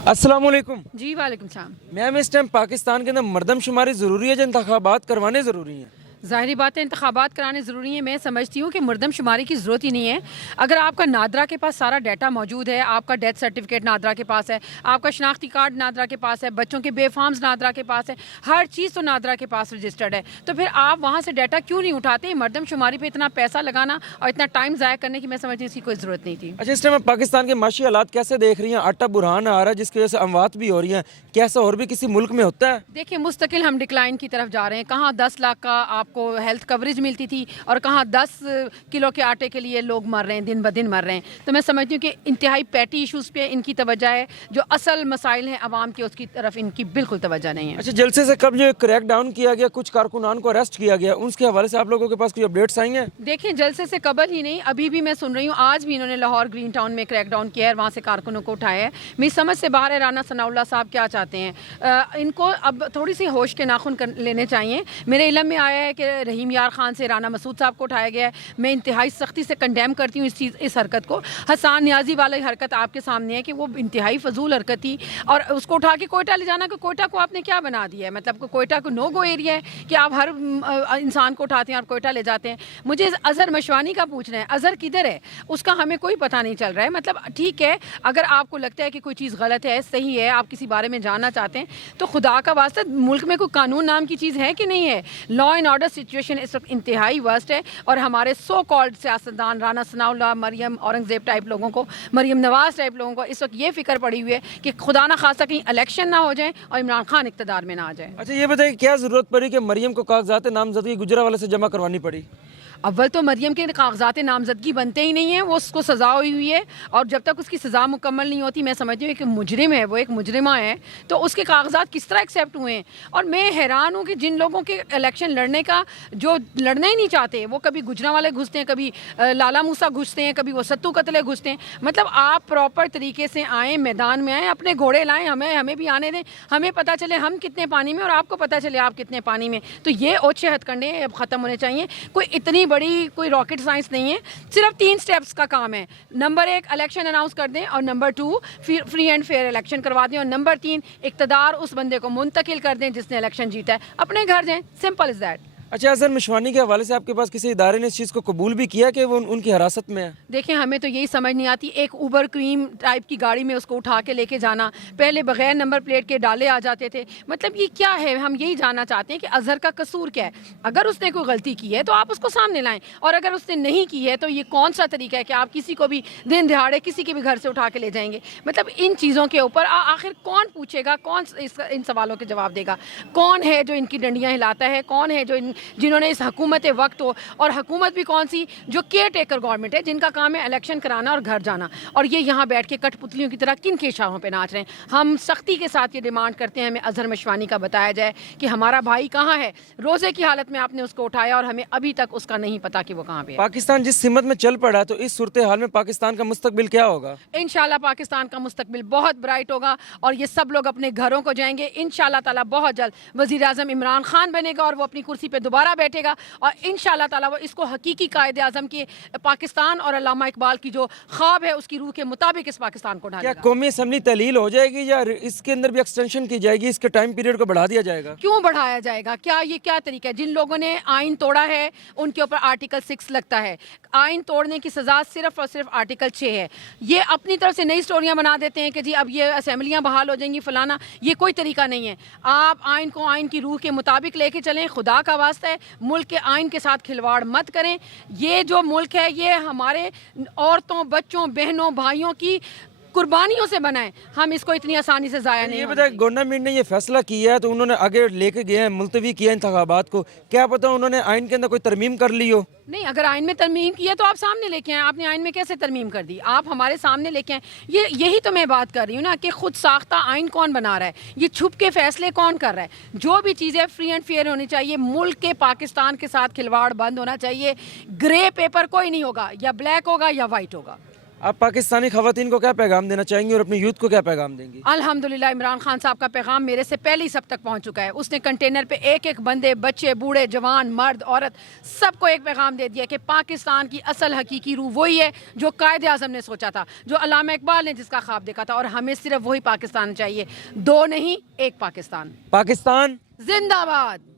अस्सलाम वालेकुम। जी वालेकुम सलाम। मैम इस टाइम पाकिस्तान के अंदर मर्दमशुमारी ज़रूरी है या इंतखाबात करवाने ज़रूरी हैं? ज़ाहिरी बात है इंतखाबात कराने ज़रूरी है। मैं समझती हूँ कि मर्दमशुमारी की ज़रूरत ही नहीं है। अगर आपका नादरा के पास सारा डाटा मौजूद है, आपका डेथ सर्टिफिकेट नादरा के पास है, आपका शनाख्ती कार्ड नादरा के पास है, बच्चों के बेफार्म्स नादरा के पास है, हर चीज़ तो नादरा के पास रजिस्टर्ड है, तो फिर आप वहाँ से डाटा क्यों नहीं उठाते? मर्दमशुमारी पे इतना पैसा लगाना और इतना टाइम ज़ाया करने की मैं समझती हूँ इसकी कोई ज़रूरत नहीं थी। अच्छा, इस टाइम आप पाकिस्तान के माशी हालात कैसे देख रही हैं? आटा बुरहान आ रहा है जिसकी वजह से अमवात भी हो रही हैं, क्या ऐसा और भी किसी मुल्क में होता है? देखिए मुस्तकिल हम डिक्लाइन की तरफ जा रहे हैं। कहाँ 10 लाख का आपको हेल्थ कवरेज मिलती थी और कहाँ 10 किलो के आटे के लिए लोग मर रहे हैं, दिन ब दिन मर रहे हैं। तो मैं समझती हूँ कि इंतहाई पैटी इशूज़ पे इनकी तवज्जो है, जो असल मसाइल हैं आवाम के उसकी तरफ इनकी बिल्कुल तवज्जो नहीं है। अच्छा, जलसे से कब जो क्रैक डाउन किया गया, कुछ कारकुनान को अरेस्ट किया गया, उसके हवाले से आप लोगों के पास कोई अपडेट्स आई हैं? देखिए जलसे से कबल ही नहीं, अभी भी मैं सुन रही हूँ, आज भी इन्होंने लाहौर ग्रीन टाउन में क्रैकडाउन किया है, वहाँ से कारकुनों को उठाया है। मेरी समझ से बाहर है राना सनाउल्लाह साहब क्या चाहते हैं। इनको अब थोड़ी सी होश के नाखून लेने चाहिए। मेरे इल्म में आया है कि रहीम यार खान से राना मसूद साहब को उठाया गया है। मैं इंतहाई सख्ती से कंडेम करती हूँ इस हरकत को। हसान नियाजी वाली हरकत आपके सामने है कि वो इंतहाई फजूल हरकत थी, और उसको उठा के कोयटा ले जाना, कि कोयटा को आपने क्या बना दिया है? मतलब कोयटा को नो गो एरिया है कि आप हर इंसान को उठाते हैं और कोयटा ले जाते हैं। मुझे अजहर मशवानी का पूछना है, अजहर किधर है? उसका हमें कोई पता नहीं चल रहा है। मतलब ठीक है, अगर आपको लगता है कि कोई चीज़ गलत है, सही है, आप किसी बारे में जानना चाहते हैं, तो खुदा का वास्ता मुल्क में कोई कानून नाम की चीज़ है कि नहीं है? लॉ एंड ऑर्डर सिचुएशन इस वक्त इंतहाई वर्स्ट है, और हमारे सो कॉल्ड सियासतदान राना सनाउल्लाह, मरियम औरंगजेब टाइप लोगों को, मरियम नवाज टाइप लोगों को इस वक्त ये फिक्र पड़ी हुई है कि खुदा ना खासा कहीं इलेक्शन ना हो जाए और इमरान खान इक़्तिदार में ना आ जाए। अच्छा, ये बताइए क्या ज़रूरत पड़ी कि मरियम को कागजात नामजदगी गुजरावाला से जमा करवानी पड़ी? अव्वल तो मरियम के कागजात नामजदगी बनते ही नहीं है, वो उसको सज़ा हुई है, और जब तक उसकी सज़ा मुकम्मल नहीं होती, मैं समझती हूँ कि मुजरिम है, वो एक मुजरिमा है, तो उसके कागजात किस तरह एक्सेप्ट हुए हैं? और मैं हैरान हूँ कि जिन लोगों के इलेक्शन लड़ने का जो लड़ना ही नहीं चाहते, वो कभी गुजरांवाले घुसते हैं, कभी लाला मूसा घुसते हैं, कभी वो सत्तू कतले घुसते हैं। मतलब आप प्रॉपर तरीके से आएँ, मैदान में आएँ, अपने घोड़े लाएँ, हमें भी आने दें, हमें पता चले हम कितने पानी में और आपको पता चले आप कितने पानी में। तो ये ओछे हथकंडे अब ख़त्म होने चाहिए। कोई इतनी बड़ी कोई रॉकेट साइंस नहीं है, सिर्फ 3 स्टेप्स का काम है। नंबर 1 इलेक्शन अनाउंस कर दें, और number 2 free and fair election करवा दें, और नंबर 3 इक़्तिदार उस बंदे को मुंतकिल कर दें जिसने इलेक्शन जीता है, अपने घर जाएं। Simple is that. अच्छा, अजहर मशवानी के हवाले से आपके पास किसी इदारे ने इस चीज़ को कबूल भी किया कि वो उनकी हिरासत में है? देखिए हमें तो यही समझ नहीं आती, एक ऊबर क्रीम टाइप की गाड़ी में उसको उठा के लेके जाना, पहले बगैर नंबर प्लेट के डाले आ जाते थे। मतलब ये क्या है? हम यही जानना चाहते हैं कि अजहर का कसूर क्या है? अगर उसने कोई गलती की है तो आप उसको सामने लाएं, और अगर उसने नहीं की है तो ये कौन सा तरीका है कि आप किसी को भी दिन दिहाड़े किसी के भी घर से उठा के ले जाएंगे? मतलब इन चीज़ों के ऊपर आखिर कौन पूछेगा, कौन इन सवालों के जवाब देगा? कौन है जो इनकी डंडियाँ हिलाता है? कौन है जो जिन्होंने इस हुकूमत वक्त हो, और हुकूमत भी कौन सी जो केयर टेकर गवर्नमेंट है, जिनका काम है इलेक्शन कराना और घर जाना, और ये यहाँ बैठ के कठपुतलियों की तरह किन के इशारों पे नाच रहे हैं? हम सख्ती के साथ ये डिमांड करते हैं, हमें अजहर मशवानी का बताया जाए कि हमारा भाई कहाँ है। रोज़े की हालत में आपने उसको उठाया और हमें अभी तक उसका नहीं पता कि वो कहाँ पे है। पाकिस्तान जिस सिमत में चल पड़ा, तो इस सूरत हाल में पाकिस्तान का मुस्तकबिल क्या होगा? इंशाल्लाह पाकिस्तान का मुस्तकबिल बहुत ब्राइट होगा, और ये सब लोग अपने घरों को जाएंगे इंशाल्लाह ताला। बहुत जल्द वज़ीर आज़म इमरान खान बनेगा और वो अपनी कुर्सी पे दोबारा बैठेगा, और इंशाल्लाह ताला वो इसको हकीकी कायद आज़म की पाकिस्तान और अल्लामा इकबाल की जो ख्वाब है उसकी रूह के मुताबिक इस पाकिस्तान को क्या ढालेगा। कौमी असम्बली तहलील हो जाएगी या इसके अंदर भी एक्सटेंशन की जाएगी, इसके टाइम पीरियड को बढ़ा दिया जाएगा? क्यों बढ़ाया जाएगा? ये क्या तरीका है? जिन लोगों ने आइन तोड़ा है उनके ऊपर आर्टिकल 6 लगता है। आइन तोड़ने की सज़ा सिर्फ और सिर्फ आर्टिकल 6 है। ये अपनी तरफ से नई स्टोरियां बना देते हैं कि जी अब ये असेंबलियां बहाल हो जाएंगी, फलाना। ये कोई तरीका नहीं है। आप आइन को आइन की रूह के मुताबिक लेके चलें, खुदा का वास्ता है। मुल्क के आइन के साथ खिलवाड़ मत करें। ये जो मुल्क है ये हमारे औरतों, बच्चों, बहनों, भाइयों की कुर्बानियों से बना है। हम इसको इतनी आसानी से ज़ाया नहीं ये होने बताए, देंगे। गवर्नमेंट ने ये फैसला किया है तो उन्होंने आगे लेके गए हैं, मुलतवी किया इंतखाबात को, क्या पता उन्होंने आइन के अंदर कोई तरमीम कर ली हो? नहीं, अगर आइन में तरमीम की है तो आप सामने लेके आए। आपने आइन में कैसे तरमीम कर दी? आप हमारे सामने लेके आए। यही तो मैं बात कर रही हूँ ना, कि खुद साख्ता आइन कौन बना रहा है, ये छुप के फैसले कौन कर रहा है? जो भी चीज़ें फ्री एंड फेयर होनी चाहिए, मुल्क के पाकिस्तान के साथ खिलवाड़ बंद होना चाहिए। ग्रे पेपर कोई नहीं होगा, या ब्लैक होगा या वाइट होगा। آپ پاکستانی خواتین کو کیا پیغام دینا چاہیں گی اور اپنے یوتھ کو کیا پیغام دیں گی؟ الحمدللہ عمران خان صاحب کا پیغام میرے سے پہلے ہی سب تک پہنچ چکا ہے. اس نے کنٹینر پہ ایک ایک بندے، بچے، بوڑھے، جوان، مرد، عورت سب کو ایک پیغام دے دیا کہ پاکستان کی اصل حقیقی روح وہی ہے جو قائد اعظم نے سوچا تھا، جو علامہ اقبال نے جس کا خواب دیکھا تھا، اور ہمیں صرف وہی پاکستان چاہیے، دو نہیں، ایک پاکستان. پاکستان زندہ باد.